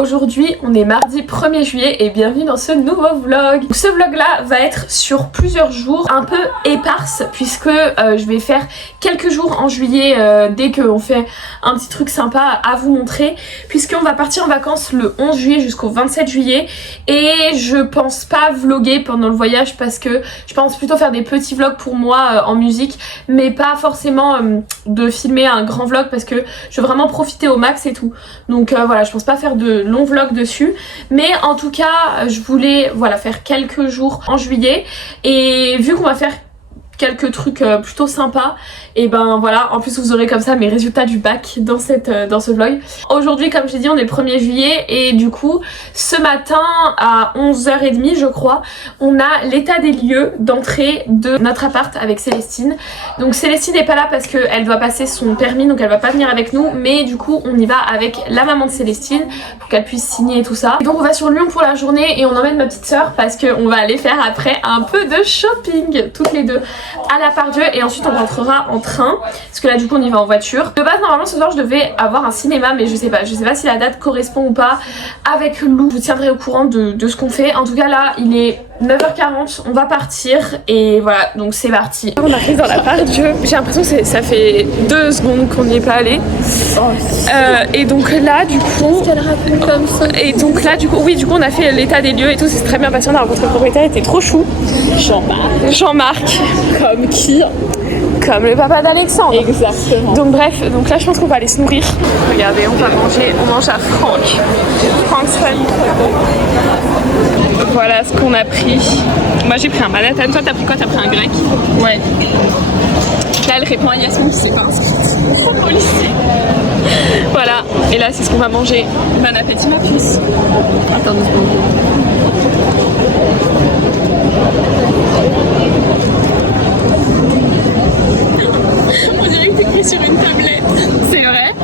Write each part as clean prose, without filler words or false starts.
Aujourd'hui on est mardi 1er juillet et bienvenue dans ce nouveau vlog. Ce vlog là va être sur plusieurs jours, un peu éparse puisque je vais faire quelques jours en juillet dès qu'on fait un petit truc sympa à vous montrer, puisqu'on va partir en vacances le 11 juillet jusqu'au 27 juillet et je pense pas vlogger pendant le voyage parce que je pense plutôt faire des petits vlogs pour moi en musique, mais pas forcément de filmer un grand vlog parce que je veux vraiment profiter au max et tout. Donc voilà, je pense pas faire de longs vlogs dessus, mais en tout cas je voulais voilà faire quelques jours en juillet et vu qu'on va faire quelques trucs plutôt sympas, et ben voilà, en plus vous aurez comme ça mes résultats du bac dans ce vlog. Aujourd'hui comme j'ai dit on est le 1er juillet et du coup ce matin à 11h30 je crois, on a l'état des lieux d'entrée de notre appart avec Célestine. Donc Célestine n'est pas là parce qu'elle doit passer son permis, donc elle va pas venir avec nous, mais du coup on y va avec la maman de Célestine pour qu'elle puisse signer et tout ça. Et donc on va sur Lyon pour la journée et on emmène ma petite soeur parce qu'on va aller faire après un peu de shopping toutes les deux à la Part-Dieu et ensuite on rentrera en train parce que là du coup on y va en voiture. De base normalement ce soir je devais avoir un cinéma, mais je sais pas si la date correspond ou pas avec Lou. Je vous tiendrai au courant de ce qu'on fait. En tout cas là il est 9h40, on va partir et voilà, donc c'est parti. On arrive dans la Part-Dieu, j'ai l'impression que ça fait 2 secondes qu'on n'y est pas allé. Et donc là du coup comme ça. Et donc là du coup oui, du coup on a fait l'état des lieux et tout, c'est très bien passé, on a rencontré le propriétaire, il était trop chou. Jean-Marc. Comme qui? Comme le papa d'Alexandre. Exactement. Donc bref, donc là je pense qu'on va aller se nourrir. Regardez, on mange à Frank's Fun. Voilà ce qu'on a pris. Moi j'ai pris un Manhattan, toi t'as pris quoi? T'as pris un grec? Ouais. Là elle répond à Yasmine qui s'est pas inscrite au lycée. Voilà, et là c'est ce qu'on va manger. Bon appétit ma puce. Attends 2 secondes. On dirait que t'es pris sur une tablette. C'est vrai?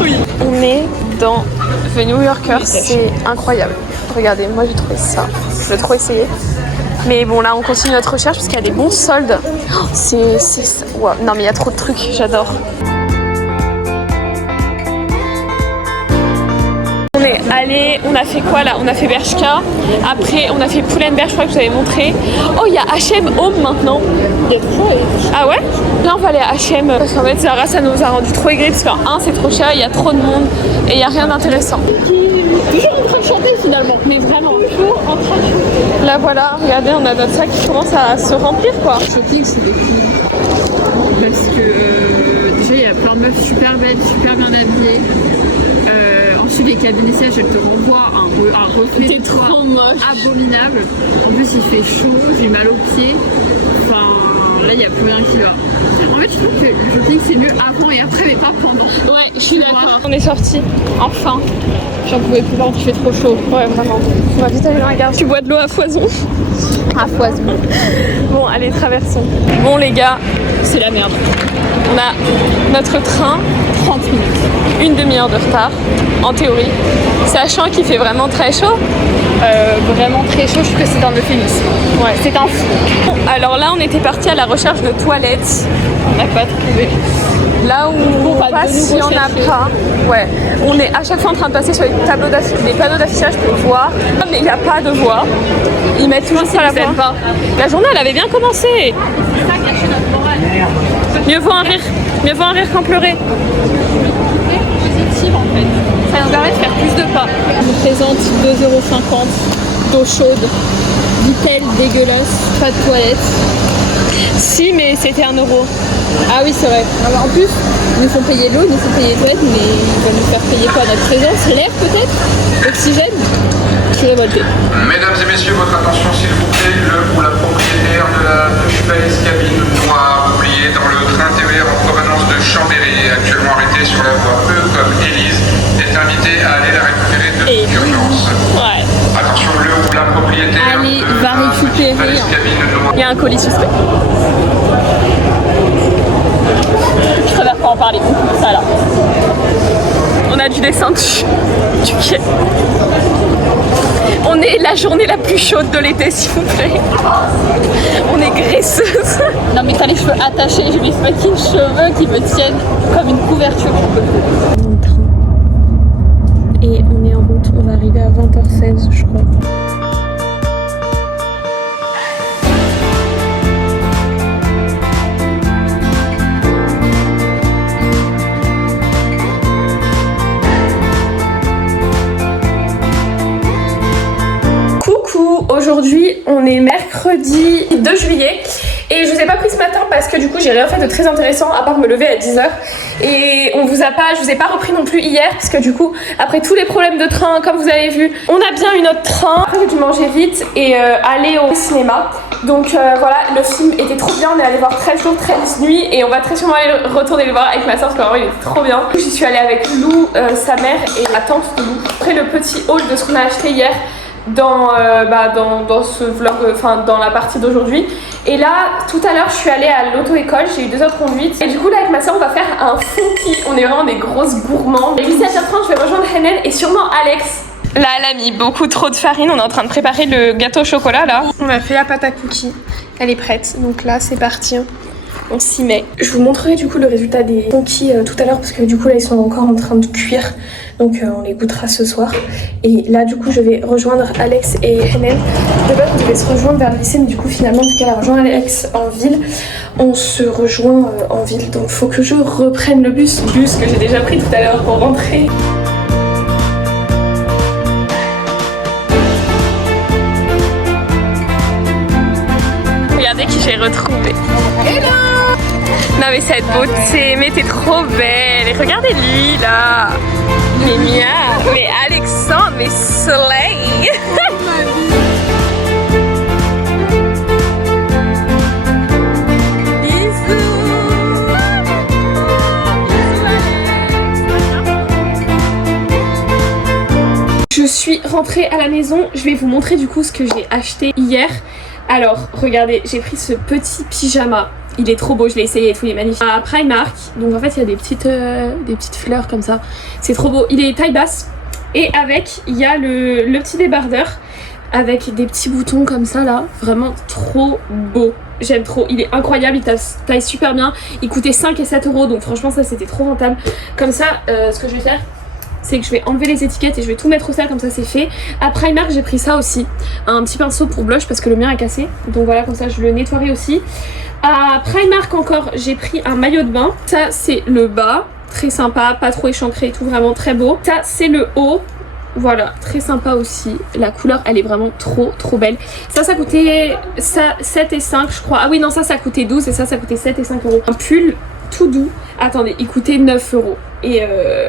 Oui. On est dans The New Yorker, c'est incroyable. Regardez, moi j'ai trouvé ça. Je l'ai trop essayé. Mais bon, là on continue notre recherche parce qu'il y a des bons soldes. Oh, c'est wow. Non mais il y a trop de trucs, j'adore. On a fait quoi là? On a fait Bershka, après on a fait Pull&Bear, je crois que je vous avais montré. Oh, il y a H&M Home maintenant. Il y a trop. Ah ouais? Là on va aller à H&M parce qu'en fait Zara ça nous a rendu trop aigris parce que c'est trop cher, il y a trop de monde et il n'y a rien d'intéressant. Toujours en train de chanter finalement, mais vraiment. Toujours en train de chanter. Là voilà, regardez, on a notre sac qui commence à se remplir quoi. Shopping c'est de fou. Parce que déjà il y a plein de meufs super belles, super bien habillées. Ensuite les cabines d'essayage elles te renvoient un reflet de toi abominable. En plus il fait chaud, j'ai mal aux pieds. Enfin là il n'y a plus rien qui va. En fait je trouve que le shopping c'est mieux avant et après mais pas pendant. Ouais, je suis d'accord. On est sortis, enfin. J'en pouvais plus voir, il fait trop chaud. Ouais vraiment. On va vite aller dans la gare. Tu bois de l'eau à foison. À foison. Bon allez, traversons. Bon les gars, c'est la merde. On a notre train, 30 minutes. Une demi-heure de retard, en théorie. Sachant qu'il fait vraiment très chaud. Vraiment très chaud, je trouve que c'est un euphémisme. Ouais, c'est un fou. Alors là, on était parti à la recherche de toilettes. On n'a pas trouvé. Là où on passe, il n'y en a pas. Ouais, on est à chaque fois en train de passer sur les panneaux d'affichage pour voir. Mais il n'y a pas de voix. Ils mettent toujours ça à la voix. La journée, elle avait bien commencé. C'est ça gâcher notre morale. Mieux vaut un rire qu'en pleurer. Positive en fait. Ça nous permet de faire plus de pas. On nous présente 2,50 € d'eau chaude, Vitel dégueulasse, pas de toilette. Si, mais c'était 1 €. Ah oui, c'est vrai. Alors, en plus, ils nous font payer l'eau, ils nous font payer les toilettes, mais ils vont nous faire payer quoi? Notre présence, l'air peut-être? L'oxygène? Je suis révoltée. Mesdames et messieurs, votre attention s'il vous plaît, le ou la propriétaire de la Space cabine noire oubliée dans le train TER en provenance de Chambéry, actuellement arrêté sur la voie E comme Élise, est invité à aller la récupérer de urgence. Ouais. Attention, le ou la propriétaire Allez, de va la récupérer. Space cabine noire. Il y a un colis suspect. Je préfère pas en parler. Ça là. On a dû descendre du quai. On est la journée la plus chaude de l'été, s'il vous plaît. On est graisseuse. Non mais t'as les cheveux attachés, j'ai mes fucking cheveux qui me tiennent comme une couverture. Et on est en route minutes, on va arriver à 20h16 je crois. Aujourd'hui on est mercredi 2 juillet et je vous ai pas pris ce matin parce que du coup j'ai rien fait de très intéressant à part me lever à 10h et je vous ai pas repris non plus hier parce que du coup après tous les problèmes de train comme vous avez vu on a bien eu notre train. Après j'ai dû manger vite et aller au cinéma donc voilà, le film était trop bien, on est allé voir 13 jours 13 nuits et on va très sûrement aller retourner le voir avec ma soeur parce que vraiment il était trop bien. J'y suis allée avec Lou, sa mère et la tante de Lou. Après le petit haul de ce qu'on a acheté hier dans ce vlog, enfin dans la partie d'aujourd'hui. Et là tout à l'heure je suis allée à l'auto-école, j'ai eu 2 heures de conduite et du coup là avec ma soeur on va faire un funky, on est vraiment des grosses gourmandes. Et ici à 7h30 je vais rejoindre Henen et sûrement Alex. Là elle a mis beaucoup trop de farine, on est en train de préparer le gâteau au chocolat là. On a fait la pâte à cookies, elle est prête, donc là c'est parti. On s'y met. Je vous montrerai du coup le résultat des cookies tout à l'heure parce que du coup là ils sont encore en train de cuire. Donc on les goûtera ce soir. Et là du coup je vais rejoindre Alex et Henen. De base on devait se rejoindre vers le lycée mais du coup finalement vu qu'elle a rejoint Alex en ville, on se rejoint en ville. Donc faut que je reprenne le bus que j'ai déjà pris tout à l'heure pour rentrer. Regardez qui j'ai retrouvé. Hello! Non mais cette beauté, mais t'es trop belle. Et regardez lui là. Mais Mia, mais Alexandre, mais Slay. Je suis rentrée à la maison, je vais vous montrer du coup ce que j'ai acheté hier. Alors regardez, j'ai pris ce petit pyjama, il est trop beau, je l'ai essayé et tout, il est magnifique. À Primark, donc en fait il y a des petites fleurs comme ça, c'est trop beau, il est taille basse. Et avec, il y a le petit débardeur avec des petits boutons comme ça là, vraiment trop beau. J'aime trop, il est incroyable, il taille super bien, il coûtait 5 et 7 euros donc franchement ça c'était trop rentable. Comme ça, ce que je vais faire, c'est que je vais enlever les étiquettes et je vais tout mettre au sel, comme ça c'est fait. À Primark j'ai pris ça aussi, un petit pinceau pour blush parce que le mien est cassé, donc voilà, comme ça je le nettoierai aussi. À Primark encore j'ai pris un maillot de bain, ça c'est le bas, très sympa, pas trop échancré et tout, vraiment très beau. Ça c'est le haut, voilà, très sympa aussi, la couleur elle est vraiment trop belle. Ça coûtait 7 et 5 je crois, ah oui non ça coûtait 12 et ça coûtait 7 et 5 euros. Un pull tout doux, attendez, il coûtait 9 euros. Et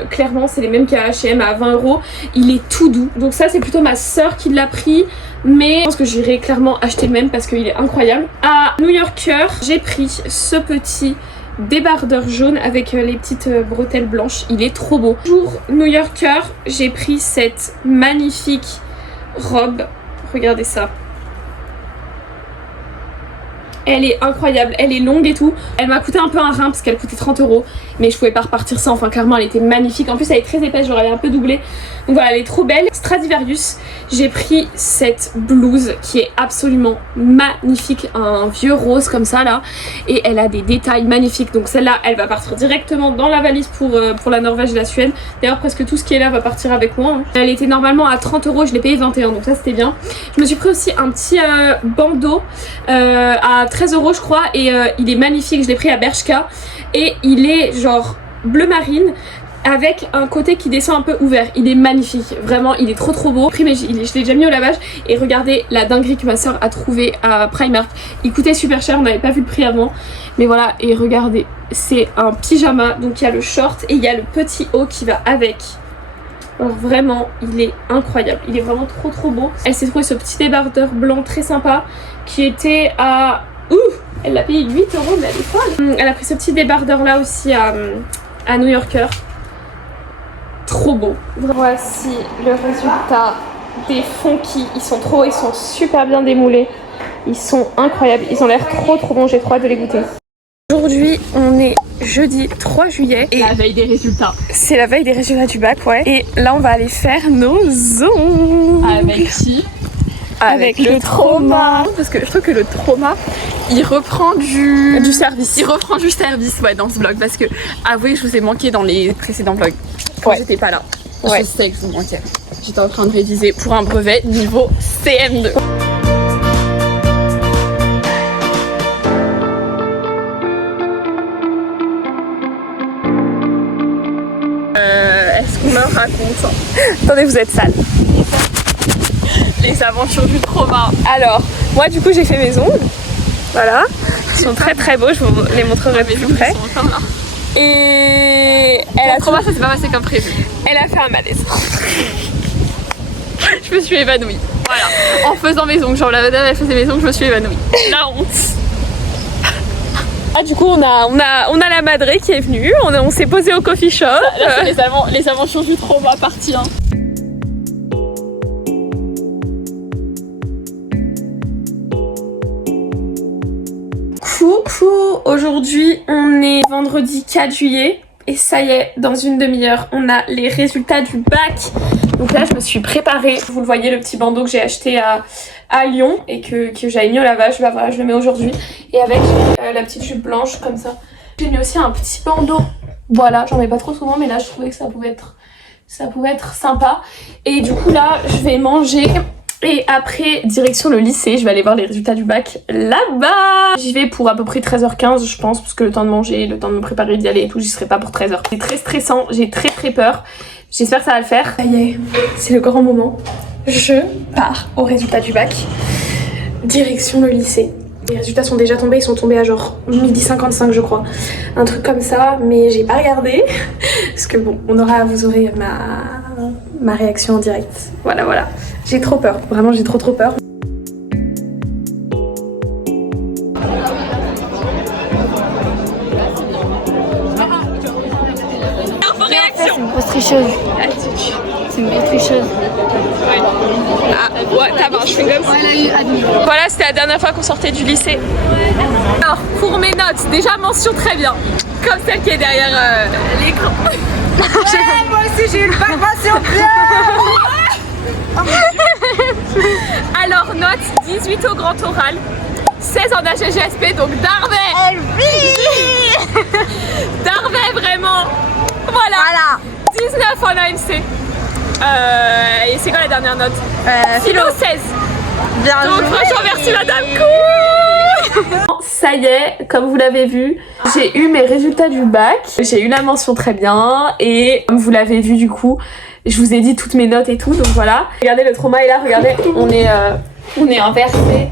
clairement c'est les mêmes qu'à H&M à 20 euros. Il est tout doux. Donc ça c'est plutôt ma soeur qui l'a pris. Mais je pense que j'irai clairement acheter le même parce qu'il est incroyable. À New Yorker, j'ai pris ce petit débardeur jaune avec les petites bretelles blanches. Il est trop beau. Pour New Yorker, j'ai pris cette magnifique robe. Regardez ça. Elle est incroyable, elle est longue et tout. Elle m'a coûté un peu un rein parce qu'elle coûtait 30 euros. Mais je pouvais pas repartir sans, enfin clairement elle était magnifique. En plus elle est très épaisse, j'aurais un peu doublé. Donc voilà, elle est trop belle. Stradivarius, j'ai pris cette blouse qui est absolument magnifique. Un vieux rose comme ça là. Et elle a des détails magnifiques. Donc celle-là, elle va partir directement dans la valise pour la Norvège et la Suède. D'ailleurs presque tout ce qui est là va partir avec moi. Elle était normalement à 30 euros, je l'ai payé 21. Donc ça c'était bien. Je me suis pris aussi un petit bandeau à 13 euros je crois et il est magnifique, je l'ai pris à Bershka et il est genre bleu marine avec un côté qui descend un peu ouvert. Il est magnifique, vraiment il est trop beau. Mais je l'ai déjà mis au lavage et regardez la dinguerie que ma soeur a trouvé à Primark. Il coûtait super cher, on n'avait pas vu le prix avant, mais voilà. Et regardez, c'est un pyjama, donc il y a le short et il y a le petit haut qui va avec. Alors vraiment il est incroyable, il est vraiment trop beau. Elle s'est trouvée ce petit débardeur blanc très sympa qui était à... elle l'a payé 8 euros, mais elle est folle. Elle a pris ce petit débardeur là aussi à New Yorker. Trop beau. Voici le résultat des Funky. Ils sont super bien démoulés. Ils sont incroyables, ils ont l'air trop bons, j'ai trop hâte de les goûter. Aujourd'hui on est jeudi 3 juillet et la veille des résultats. C'est la veille des résultats du bac, ouais. Et là on va aller faire nos ongles. Avec qui? Avec le trauma. Parce que je trouve que le trauma il reprend du service. Il reprend du service, ouais, dans ce vlog. Parce que avouez, je vous ai manqué dans les précédents vlogs quand j'étais pas là. Ouais. Je sais que je vous manquais. J'étais en train de réviser pour un brevet niveau CM2. Est-ce qu'on leur raconte? Attendez, vous êtes sale. Les aventures du trauma. Alors, moi du coup j'ai fait mes ongles. Voilà. Ils sont très très beaux, je vous les montrerai plus près. Ils sont encore là. Et elle a, Trauma, ça s'est pas passé comme prévu. elle a fait un malaise. Je me suis évanouie. Voilà. En faisant mes ongles, genre la madame elle faisait mes ongles, je me suis évanouie. La honte. Ah, du coup on a la madré qui est venue, on s'est posé au coffee shop. Là, c'est les aventures du trauma partie 1. Coucou, aujourd'hui on est vendredi 4 juillet et ça y est, dans une demi-heure on a les résultats du bac. Donc là je me suis préparée, vous le voyez le petit bandeau que j'ai acheté à Lyon et que j'avais mis au lavage, bah voilà je le mets aujourd'hui. Et avec la petite jupe blanche comme ça. J'ai mis aussi un petit bandeau, voilà j'en mets pas trop souvent mais là je trouvais que ça pouvait être sympa. Et du coup là je vais manger. Et après, direction le lycée, je vais aller voir les résultats du bac là-bas. J'y vais pour à peu près 13h15 je pense, parce que le temps de manger, le temps de me préparer d'y aller et tout, j'y serai pas pour 13h. C'est très stressant, j'ai très très peur. J'espère que ça va le faire. Ça y est, c'est le grand moment. Je pars au résultat du bac. Direction le lycée. Les résultats sont déjà tombés, ils sont tombés à genre 12h55 je crois. Un truc comme ça, mais j'ai pas regardé. Parce que bon, vous aurez ma réaction en direct. Voilà. J'ai trop peur, vraiment j'ai trop peur. C'est une grosse tricheuse. C'est une grosse tricheuse. Ah ouais, t'as un chewing-gum. Voilà, c'était la dernière fois qu'on sortait du lycée. Alors, pour mes notes, déjà mention très bien. Comme celle qui est derrière l'écran. Ouais, moi aussi j'ai eu le bac mention bien. Alors, note 18 au grand oral, 16 en AGGSP, donc Darvet. Darvet, vraiment. Voilà. 19 en AMC. Et c'est quoi la dernière note? Philo 16. Bien Donc joué. franchement merci madame, cool. Ça y est, comme vous l'avez vu, j'ai eu mes résultats du bac. J'ai eu la mention très bien et comme vous l'avez vu du coup, je vous ai dit toutes mes notes et tout, donc voilà. Regardez le trauma est là, regardez, on est inversé.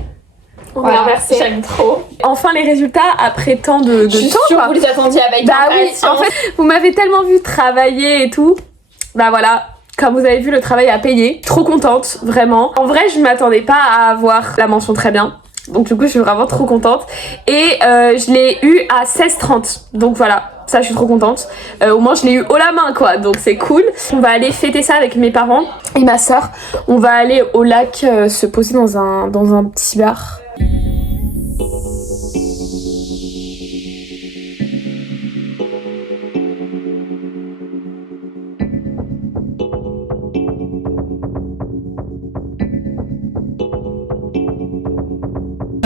On est inversé. J'aime trop. Enfin les résultats après tant de Je suis temps sûre quoi. que vous les attendiez avec Bah oui, impatience. en fait, vous m'avez tellement vu travailler et tout. Bah voilà, comme vous avez vu, le travail a payé. Trop contente, vraiment. En vrai, je m'attendais pas à avoir la mention très bien. Donc du coup, je suis vraiment trop contente. Et je l'ai eu à 16h30. Donc voilà, ça, je suis trop contente. Au moins, je l'ai eu haut la main, quoi. Donc c'est cool. On va aller fêter ça avec mes parents et ma soeur. On va aller au lac se poser dans un petit bar.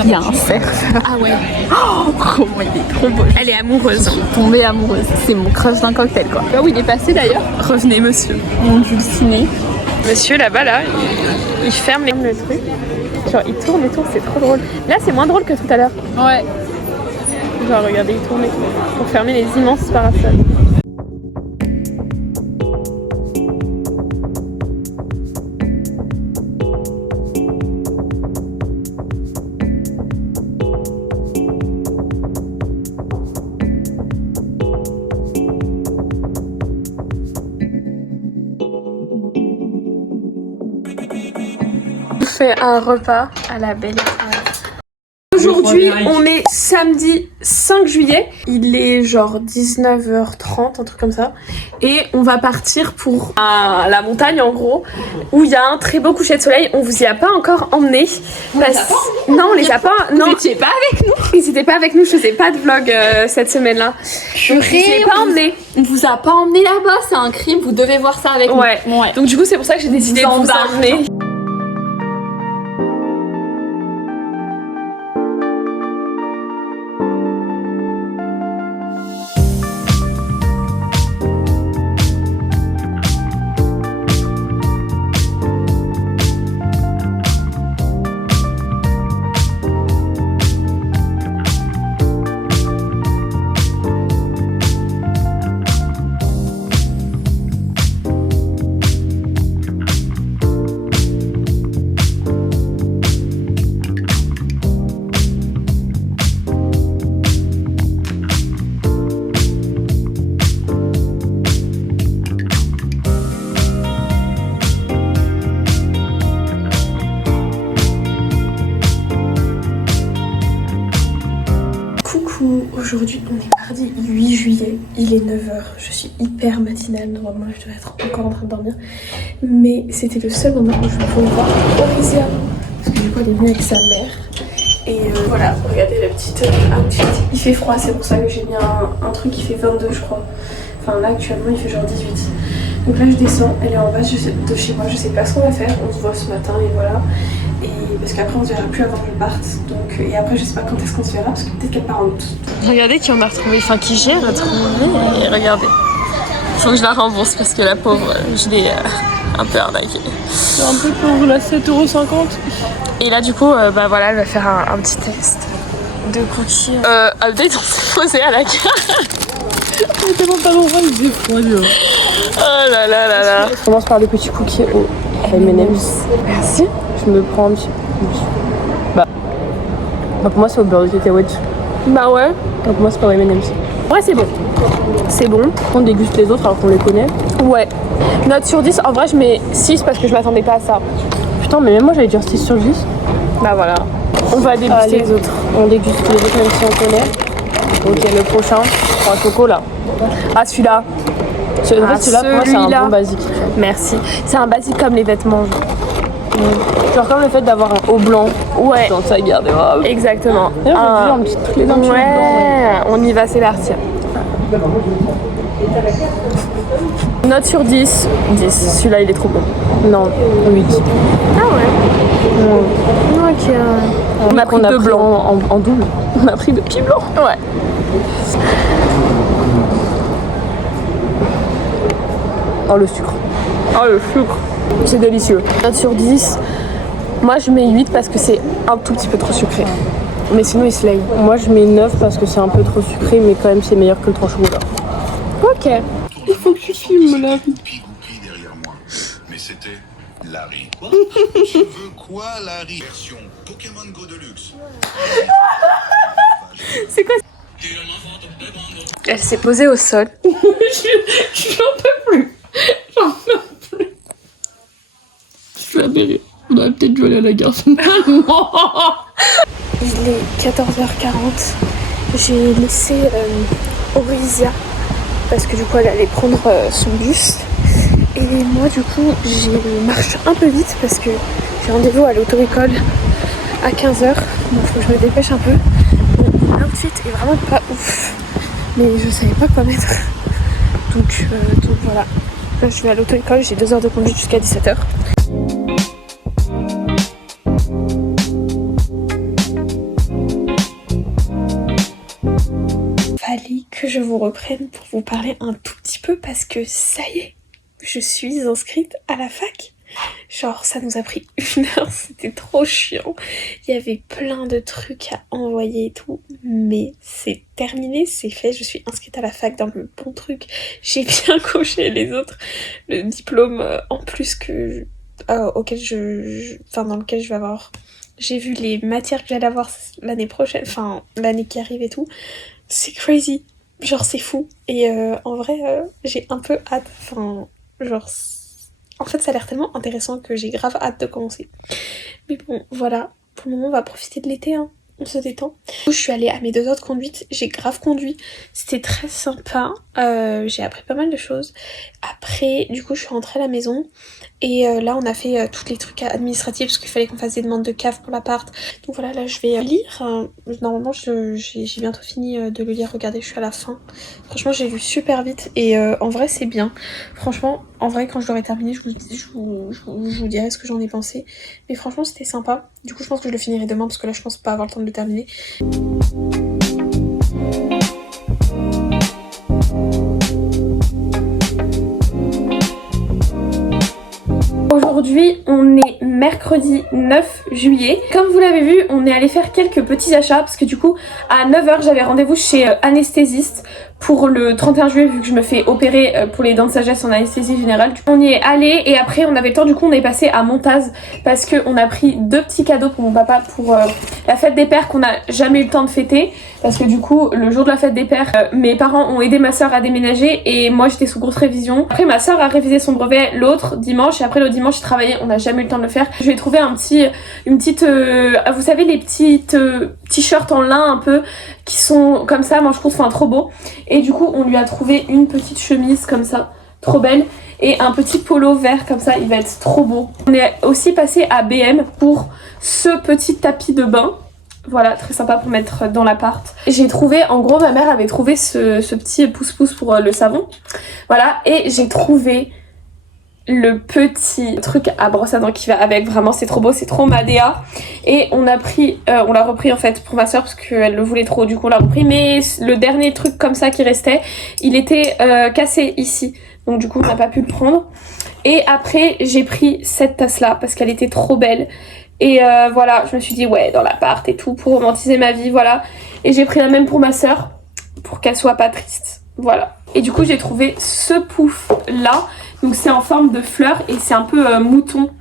Il y a un cerf. Ah ouais. Oh, comment il est trop beau. Elle est amoureuse. Tombée amoureuse. C'est mon crush d'un cocktail quoi. Là où il est passé d'ailleurs. Revenez, monsieur. Mon dulciné. Monsieur là-bas, là, il ferme le truc. Genre, il tourne et tout, c'est trop drôle. Là, c'est moins drôle que tout à l'heure. Ouais. Genre, regardez, il tourne pour fermer les immenses parasols. Fait un repas à la belle étoile. Aujourd'hui, on est samedi 5 juillet. Il est genre 19h30, un truc comme ça. Et on va partir pour la montagne, en gros, où il y a un très beau coucher de soleil. On vous y a pas encore emmené. Non, on les a pas. Non, Vous étiez pas avec nous. ils étaient pas avec nous. Je faisais pas de vlog cette semaine-là. Donc, je les ai pas emmenés. On vous a pas emmené là-bas, c'est un crime. Vous devez voir ça avec Ouais. nous. Ouais. Donc, du coup, c'est pour ça que j'ai décidé de vous emmener. coup, aujourd'hui, on est mardi 8 juillet, il est 9h, je suis hyper matinale, normalement je devais être encore en train de dormir, mais c'était le seul moment où je pouvais voir Orisia, parce que du coup elle est venue avec sa mère, et voilà, regardez la petite outfit, il fait froid, c'est pour ça que j'ai mis un truc qui fait 22 je crois, enfin là actuellement il fait genre 18, donc là je descends, elle est en bas de chez moi, je sais pas ce qu'on va faire, on se voit ce matin et voilà. Et parce qu'après on se verra plus avant que je parte, donc et après je sais pas quand est-ce qu'on se verra parce que peut-être qu'elle part en août. Regardez qui on a retrouvé, enfin qui j'ai retrouvé, et regardez. Faut que je la rembourse parce que la pauvre, je l'ai un peu arnaquée. C'est un peu pour la 7,50€. Et là du coup, bah voilà, elle va faire un petit test de cookies. Update, on s'est posé à la gare. Mais tellement pas l'endroit, il faisait froid. Oh là là là là. Je commence par les petits cookies au M&M's. Merci. Je me prends un petit... Bah pour moi c'est au beurre de cacahuète. Bah ouais. Donc pour moi c'est pas au M&M's. Ouais c'est bon. C'est bon. On déguste les autres alors qu'on les connaît. Ouais. Note sur 10, en vrai je mets 6 parce que je m'attendais pas à ça. Putain mais même moi j'allais dire 6 sur 10. Bah voilà. On va déguster les autres. On déguste les autres même si on connaît. Ok, le prochain, je prends un choco là. Ah celui-là. En fait celui-là pour moi c'est un bon basique. Merci. C'est un basique comme les vêtements. Genre comme le fait d'avoir un haut blanc dans sa garde-robe. Exactement. D'ailleurs j'ai vu un petit blanc. Ouais, on y va, c'est parti. Note sur 10, 10. Celui-là il est trop bon. Non, 8. Ah ouais. Ok. On a pris deux blancs en double. On a pris 2 petits blancs. Ouais. Oh le sucre. Oh le sucre. C'est délicieux. Note sur 10. Moi je mets 8 parce que c'est un tout petit peu trop sucré. Mais sinon il slay. Moi je mets 9 parce que c'est un peu trop sucré mais quand même c'est meilleur que le 3 chocolat. Ok. Il faut que tu filmes là. Derrière moi. Mais c'était Larry. Quoi? Tu veux quoi, Larry? Version Pokémon Go Deluxe. C'est quoi? Elle s'est posée au sol. J'en peux plus. J'en peux plus. Je suis aberrée. On aurait peut-être dû aller à la gare. Il est 14h40. J'ai laissé Orisia parce que du coup elle allait prendre son bus. Et moi du coup je marche un peu vite parce que j'ai rendez-vous à l'auto-école à 15h. Donc faut que je me dépêche un peu. Mon outfit est vraiment pas ouf. Mais je savais pas quoi mettre. Donc voilà. Là je vais à l'auto-école, j'ai 2 heures de conduite jusqu'à 17h. Fallait que je vous reprenne pour vous parler un tout petit peu parce que ça y est, je suis inscrite à la fac. Genre ça nous a pris 1 heure, c'était trop chiant. Il y avait plein de trucs à envoyer et tout, mais c'est terminé, c'est fait, je suis inscrite à la fac dans le bon truc. J'ai bien coché les autres, le diplôme en plus que auquel dans lequel je vais avoir. J'ai vu les matières que j'allais avoir l'année prochaine, enfin l'année qui arrive et tout. C'est crazy, genre c'est fou. Et en vrai, j'ai un peu hâte, enfin genre... En fait, ça a l'air tellement intéressant que j'ai grave hâte de commencer. Mais bon, voilà. Pour le moment, on va profiter de l'été, hein. On se détend. Du coup, je suis allée à mes 2 heures de conduite. J'ai grave conduit. C'était très sympa. J'ai appris pas mal de choses. Après, du coup, je suis rentrée à la maison. Et là, on a fait tous les trucs administratifs parce qu'il fallait qu'on fasse des demandes de CAF pour l'appart. Donc voilà, là, je vais lire. Normalement, j'ai bientôt fini de le lire. Regardez, je suis à la fin. Franchement, j'ai lu super vite. Et en vrai, c'est bien. Franchement, en vrai, quand je l'aurai terminé, je vous dirai ce que j'en ai pensé. Mais franchement, c'était sympa. Du coup, je pense que je le finirai demain parce que là, je pense pas avoir le temps de le terminer. Aujourd'hui, on est mercredi 9 juillet. Comme vous l'avez vu, on est allé faire quelques petits achats parce que du coup, à 9h, j'avais rendez-vous chez anesthésiste pour le 31 juillet vu que je me fais opérer pour les dents de sagesse en anesthésie générale. On y est allé et après on avait le temps, du coup on est passé à Montaz parce qu'on a pris 2 petits cadeaux pour mon papa pour la fête des pères qu'on n'a jamais eu le temps de fêter parce que du coup le jour de la fête des pères mes parents ont aidé ma soeur à déménager et moi j'étais sous grosse révision. Après ma soeur a révisé son brevet l'autre dimanche et après le dimanche il travaillait, on n'a jamais eu le temps de le faire. Je vais trouver une petite vous savez les petites t-shirts en lin un peu qui sont comme ça, moi je trouve enfin trop beau. Et du coup on lui a trouvé une petite chemise comme ça, trop belle, et un petit polo vert comme ça, il va être trop beau. On est aussi passé à BM pour ce petit tapis de bain. Voilà, très sympa pour mettre dans l'appart. J'ai trouvé, en gros ma mère avait trouvé ce petit pouce-pouce pour le savon. Voilà, et j'ai trouvé le petit truc à brosse à dents qui va avec, vraiment c'est trop beau, c'est trop Madea. Et on l'a repris en fait pour ma soeur parce qu'elle le voulait trop, du coup on l'a repris. Mais le dernier truc comme ça qui restait, il était cassé ici, donc du coup on n'a pas pu le prendre. Et après j'ai pris cette tasse là parce qu'elle était trop belle. Et voilà, je me suis dit ouais, dans l'appart et tout pour romantiser ma vie, voilà. Et j'ai pris la même pour ma soeur pour qu'elle soit pas triste, voilà. Et du coup j'ai trouvé ce pouf là. Donc c'est en forme de fleur et c'est un peu mouton.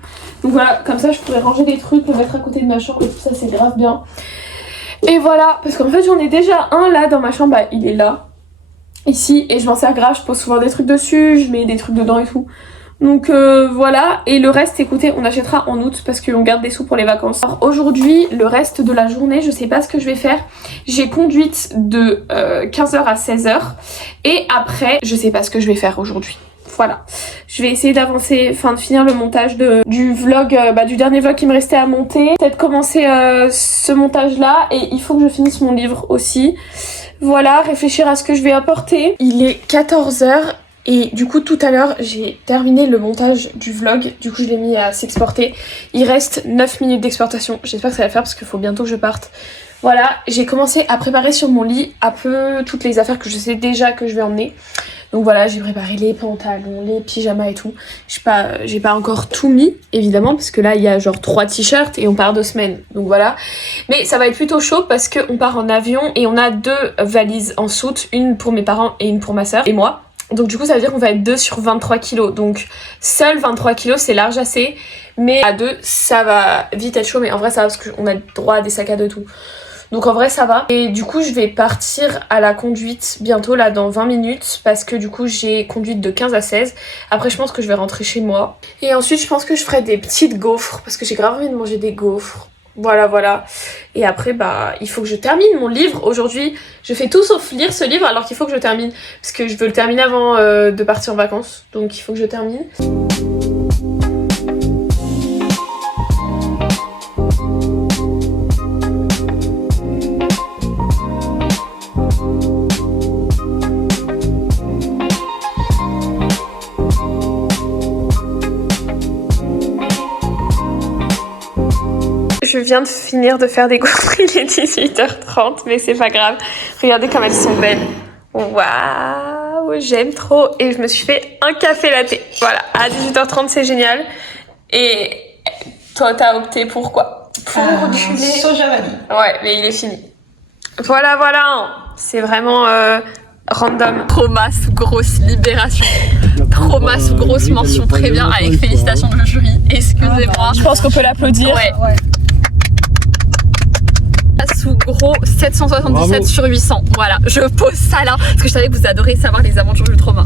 Donc voilà, comme ça je pourrais ranger des trucs, le mettre à côté de ma chambre et tout ça, c'est grave bien. Et voilà, parce qu'en fait j'en ai déjà un là dans ma chambre, bah, il est là, ici, et je m'en sers grave, je pose souvent des trucs dessus, je mets des trucs dedans et tout. Donc voilà, et le reste écoutez, on achètera en août parce qu'on garde des sous pour les vacances. Alors aujourd'hui, le reste de la journée, je sais pas ce que je vais faire. J'ai conduite de 15h à 16h et après, je sais pas ce que je vais faire aujourd'hui. Voilà, je vais essayer d'avancer, enfin de finir le montage du vlog, du dernier vlog qui me restait à monter. Peut-être commencer ce montage là et il faut que je finisse mon livre aussi. Voilà, réfléchir à ce que je vais apporter. Il est 14h et du coup tout à l'heure j'ai terminé le montage du vlog. Du coup je l'ai mis à s'exporter. Il reste 9 minutes d'exportation, j'espère que ça va le faire parce qu'il faut bientôt que je parte. Voilà, j'ai commencé à préparer sur mon lit un peu toutes les affaires que je sais déjà que je vais emmener. Donc voilà, j'ai préparé les pantalons, les pyjamas et tout. J'ai pas encore tout mis, évidemment, parce que là, il y a genre 3 t-shirts et on part 2 semaines. Donc voilà. Mais ça va être plutôt chaud parce qu'on part en avion et on a 2 valises en soute. Une pour mes parents et une pour ma soeur et moi. Donc du coup, ça veut dire qu'on va être 2 sur 23 kilos. Donc seul 23 kilos, c'est large assez. Mais à 2, ça va vite être chaud. Mais en vrai, ça va parce qu'on a le droit à des sacs à dos et tout. Donc en vrai ça va. Et du coup je vais partir à la conduite bientôt là dans 20 minutes parce que du coup j'ai conduite de 15 à 16. Après je pense que je vais rentrer chez moi. Et ensuite je pense que je ferai des petites gaufres parce que j'ai grave envie de manger des gaufres. Voilà. Et après bah il faut que je termine mon livre. Aujourd'hui je fais tout sauf lire ce livre alors qu'il faut que je termine. Parce que je veux le terminer avant de partir en vacances. Donc il faut que je termine. Je viens de finir de faire des gaufres, il est 18h30, mais c'est pas grave. Regardez comme elles sont belles. Waouh, j'aime trop. Et je me suis fait un café latte. Voilà, à 18h30, c'est génial. Et toi, t'as opté pour quoi? Pour du lait soja vanille. Ouais, mais il est fini. Voilà. C'est vraiment random. Trauma sous grosse libération. Trauma sous grosse mention. Très bien, avec félicitations de jury. Excusez-moi. Je pense qu'on peut l'applaudir. Ouais. Sous gros 777 Bravo. Sur 800. Voilà, je pose ça là parce que je savais que vous adorez savoir les aventures du trauma.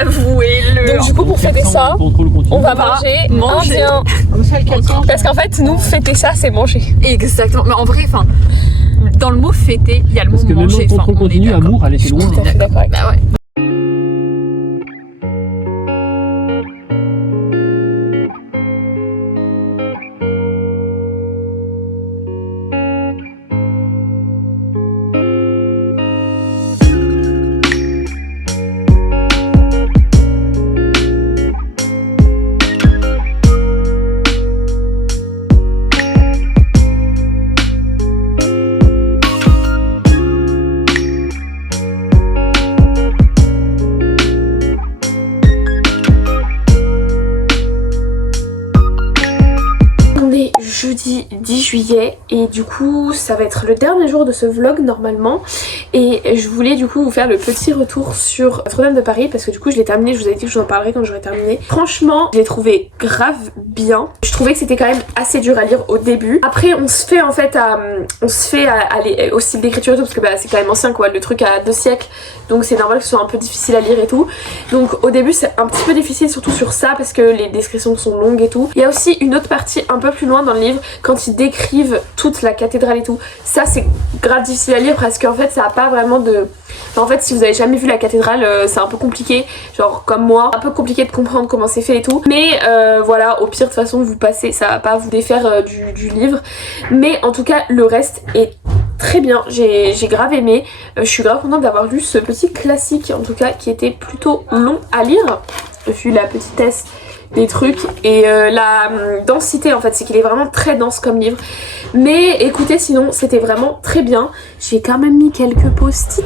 Avouez-le. Donc du coup pour fêter ça, on va manger indien. Parce qu'en fait nous fêter ça c'est manger. Exactement. Mais en vrai, enfin, dans le mot fêter, il y a le mot manger. Parce que même quand on continue, amour, elle était loin. Tout à fait d'accord avec ça. Ouais. Jeudi 10 juillet et du coup ça va être le dernier jour de ce vlog normalement et je voulais du coup vous faire le petit retour sur Notre-Dame de Paris parce que du coup je l'ai terminé, je vous avais dit que je vous en parlerai quand j'aurai terminé. Franchement je l'ai trouvé grave bien, je trouvais que c'était quand même assez dur à lire au début. Après on se fait en fait au style d'écriture et tout parce que bah, c'est quand même ancien quoi, le truc a 2 siècles donc c'est normal que ce soit un peu difficile à lire et tout. Donc au début c'est un petit peu difficile surtout sur ça parce que les descriptions sont longues et tout. Il y a aussi une autre partie un peu plus loin dans le livre quand il décrit décrivent toute la cathédrale et tout. Ça c'est grave difficile à lire parce qu'en fait ça a pas vraiment de... En fait si vous avez jamais vu la cathédrale c'est un peu compliqué, genre comme moi, un peu compliqué de comprendre comment c'est fait et tout. Mais voilà, au pire de toute façon vous passez, ça va pas vous défaire du livre. Mais en tout cas le reste est très bien, j'ai grave aimé. Je suis grave contente d'avoir lu ce petit classique en tout cas qui était plutôt long à lire. Vu la petitesse des trucs et la densité en fait, c'est qu'il est vraiment très dense comme livre. Mais écoutez, sinon c'était vraiment très bien. J'ai quand même mis quelques post-it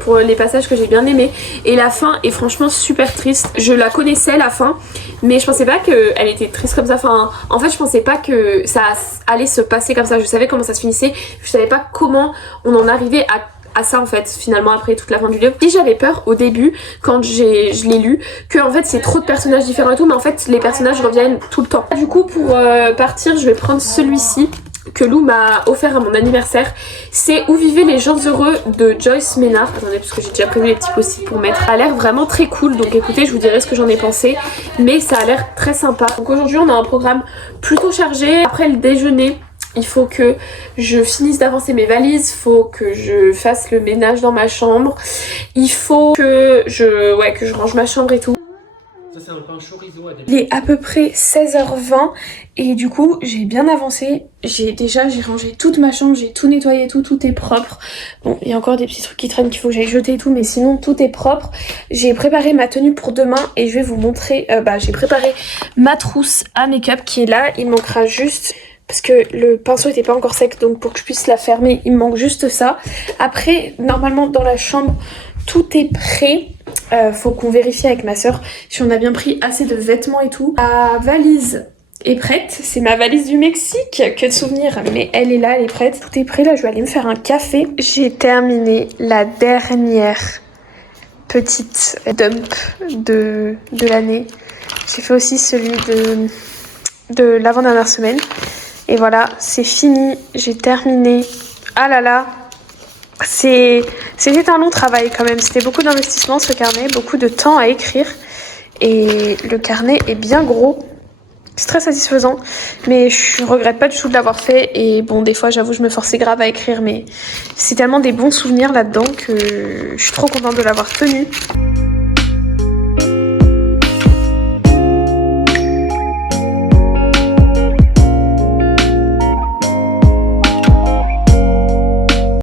pour les passages que j'ai bien aimés. Et la fin est franchement super triste. Je la connaissais la fin, mais je pensais pas qu'elle était triste comme ça. Enfin, en fait je pensais pas que ça allait se passer comme ça. Je savais comment ça se finissait, je savais pas comment on en arrivait à ça en fait finalement après toute la fin du livre. Et j'avais peur au début quand je l'ai lu que en fait c'est trop de personnages différents et tout, mais en fait les personnages reviennent tout le temps. Du coup pour partir je vais prendre celui-ci que Lou m'a offert à mon anniversaire. C'est Où vivaient les gens heureux de Joyce Maynard. Attendez parce que j'ai déjà prévu les petits post-it pour mettre. Ça a l'air vraiment très cool, donc écoutez je vous dirai ce que j'en ai pensé, mais ça a l'air très sympa. Donc aujourd'hui on a un programme plutôt chargé. Après le déjeuner il faut que je finisse d'avancer mes valises, il faut que je fasse le ménage dans ma chambre, il faut que je range ma chambre et tout. Ça c'est un pain chorizo à Il est à peu près 16h20 et du coup j'ai bien avancé. J'ai rangé toute ma chambre, j'ai tout nettoyé, tout est propre. Bon, il y a encore des petits trucs qui traînent qu'il faut que j'aille jeter et tout, mais sinon tout est propre. J'ai préparé ma tenue pour demain et je vais vous montrer, j'ai préparé ma trousse à make-up qui est là. Il manquera juste... parce que le pinceau était pas encore sec, donc pour que je puisse la fermer, il me manque juste ça. Après, normalement dans la chambre, tout est prêt. Faut qu'on vérifie avec ma soeur si on a bien pris assez de vêtements et tout. La valise est prête, c'est ma valise du Mexique, que de souvenirs, mais elle est là, elle est prête. Tout est prêt, là je vais aller me faire un café. J'ai terminé la dernière petite dump de l'année. J'ai fait aussi celui de l'avant-dernière semaine. Et voilà, c'est fini, j'ai terminé. Ah là là, c'était un long travail quand même. C'était beaucoup d'investissement ce carnet, beaucoup de temps à écrire. Et le carnet est bien gros. C'est très satisfaisant, mais je regrette pas du tout de l'avoir fait. Et bon, des fois, j'avoue, je me forçais grave à écrire, mais c'est tellement des bons souvenirs là-dedans que je suis trop contente de l'avoir tenu.